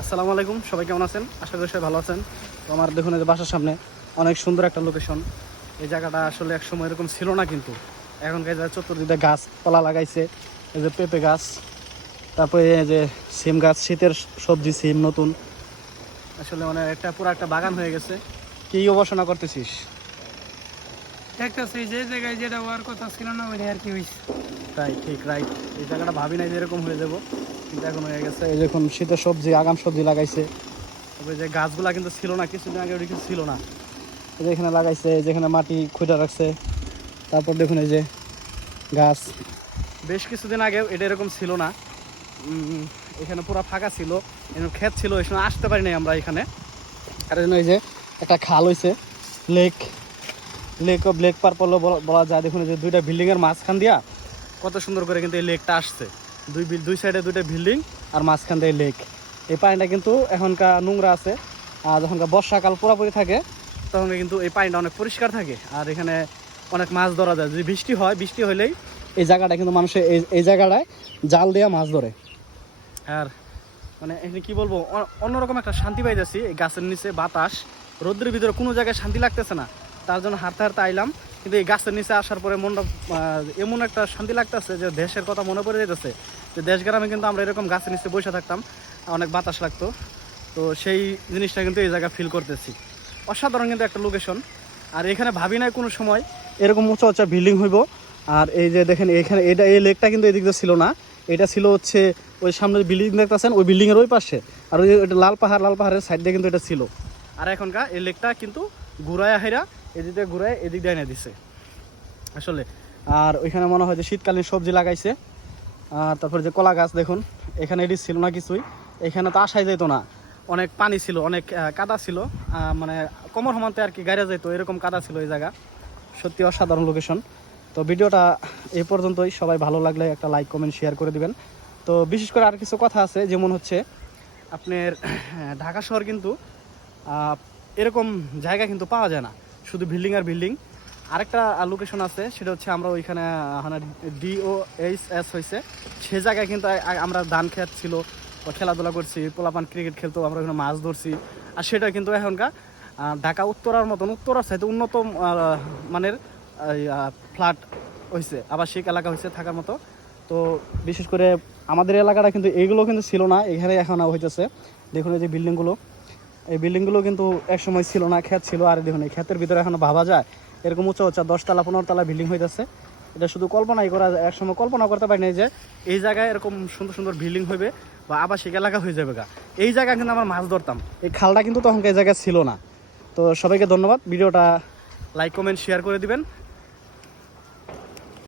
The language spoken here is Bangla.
আসসালামু আলাইকুম, সবাই কেমন আছেন? আশা করি সবাই ভালো আছেন। তো আমার দেখুন এই যে বাসার সামনে অনেক সুন্দর একটা লোকেশন। এই জায়গাটা আসলে এক সময় এরকম ছিল না, কিন্তু এখনকার যে চতুর্দিকে গাছপালা লাগাইছে, এই যে পেঁপে গাছ, তারপরে এই যে সিম গাছ, শীতের সবজি সিম নতুন, আসলে মানে একটা পুরো একটা বাগান হয়ে গেছে। কি গবেষণা করতেছিস? দেখতেছি যে জায়গায় যেটা হওয়ার কথা ছিল না ওইটা আর কি হয়েছে। তাই, ঠিক, রাইট। এই জায়গাটা ভাবি নাই যে এরকম হয়ে যাব, কিন্তু এখন হয়ে গেছে। এই দেখুন শীতের সবজি, আগাম সবজি লাগাইছে। তারপরে যে গাছগুলা কিন্তু ছিল না, কিছুদিন আগে ওটা কিছু ছিল না, এই যে এখানে লাগাইছে, যেখানে মাটি খুঁড়ে রাখছে। তারপর দেখুন এই যে গাছ, বেশ কিছুদিন আগে এটা এরকম ছিল না। এখানে পুরো ফাঁকা ছিল, এরকম ক্ষেত ছিল, এই সময় আসতে পারি নাই আমরা এখানে। আর এই যে একটা খাল হয়েছে, লেক, লেক অফ লেক পার পড়লো বলা যায়। দেখুন এই যে দুইটা বিল্ডিংয়ের মাঝখান দিয়া কত সুন্দর করে কিন্তু এই লেকটা আসছে। দুই সাইডে দুইটা বিল্ডিং আর মাঝখান দিয়ে লেক। এই পানিটা কিন্তু এখনকার নোংরা আছে, আর যখনকার বর্ষাকাল পুরোপুরি থাকে তখন কিন্তু এই পানিটা অনেক পরিষ্কার থাকে, আর এখানে অনেক মাছ ধরা যায়। যদি বৃষ্টি হয়, বৃষ্টি হলেই এই জায়গাটা কিন্তু মানুষের এই জায়গাটায় জাল দিয়ে মাছ ধরে। আর মানে এখানে কী বলবো, অন্যরকম একটা শান্তি পাইতেছি। এই গাছের নিচে বাতাস, রোদ্রের ভিতরে কোনো জায়গায় শান্তি লাগতেছে না, তার জন্য হাঁটতে হাঁটতে আইলাম। কিন্তু এই গাছের নিচে আসার পরে মনটা এমন একটা শান্তি লাগতেছে যে দেশের কথা মনে পড়ে যেতেছে, যে দেশ গ্রামে কিন্তু আমরা এরকম গাছের নিচে বসে থাকতাম, অনেক বাতাস লাগতো। তো সেই জিনিসটা কিন্তু এই জায়গায় ফিল করতেছি। অসাধারণ কিন্তু একটা লোকেশন। আর এখানে ভাবি নাই কোনো সময় এরকম উঁচা উঁচা বিল্ডিং হইব। আর এই যে দেখেন এখানে এটা, এই লেকটা কিন্তু এদিক দিয়ে ছিল না, এটা ছিল হচ্ছে ওই সামনে বিল্ডিং দেখতেছেন, ওই বিল্ডিংয়ের ওই পাশে। আর ওই এটা লাল পাহাড়ের সাইড দিয়ে কিন্তু এটা ছিল। আর এখনকার এই লেকটা কিন্তু ঘুরায় হাইরা এদিক দিয়ে ঘুরায় এদিক দিয়ে এনে দিছে আসলে। আর ওইখানে মনে হয় যে শীতকালীন সবজি লাগাইছে। আর তারপরে যে কলা গাছ দেখুন, এখানে এটি ছিল না কিছুই, এখানে তো আসাই যেত না। অনেক পানি ছিল, অনেক কাদা ছিল, মানে কোমর সমান্তে আর কি গাড়িয়া যেত, এরকম কাদা ছিল এই জায়গা। সত্যি অসাধারণ লোকেশন। তো ভিডিওটা এই পর্যন্তই। সবাই ভালো লাগলে একটা লাইক কমেন্ট শেয়ার করে দিবেন। তো বিশেষ করে আর কিছু কথা আছে, যেমন হচ্ছে আপনার ঢাকা শহর কিন্তু এরকম জায়গা কিন্তু পাওয়া যায় না, শুধু বিল্ডিং আর বিল্ডিং। আরেকটা লোকেশন আছে, সেটা হচ্ছে আমরা ওইখানে DOHS হয়েছে, সে জায়গায় কিন্তু আমরা ধান খেত ছিল, খেলাধুলা করছি, পোলাপান ক্রিকেট খেলতো, আমরা ওখানে মাছ ধরছি। আর সেটা কিন্তু এখনকার ঢাকা উত্তরার মতন, উত্তরার সাথে উন্নত মানের ফ্ল্যাট হয়েছে, আবাসিক এলাকা হয়েছে থাকার মতো। তো বিশেষ করে আমাদের এলাকাটা কিন্তু এইগুলো কিন্তু ছিল না, এখানে এখন হইতেছে। দেখুন এই যে বিল্ডিংগুলো, এই বিল্ডিংগুলো কিন্তু একসময় ছিল না, ক্ষেত ছিল। আর দেখুন এই ক্ষেতের ভিতরে এখনো ভাবা যায় এরকম উঁচা উঁচা 10 তলা 15 তলা বিল্ডিং হইতেছে। এটা শুধু কল্পনাই করা যায়, একসময় কল্পনা করতে পারি না যে এই জায়গায় এরকম সুন্দর সুন্দর বিল্ডিং হইবে বা আবাসিক এলাকা হয়ে যাবে গা। এই জায়গায় কিন্তু আমরা মাছ ধরতাম, এই খালটা কিন্তু তখন এই জায়গায় ছিল না। তো সবাইকে ধন্যবাদ, ভিডিওটা লাইক কমেন্ট শেয়ার করে দিবেন।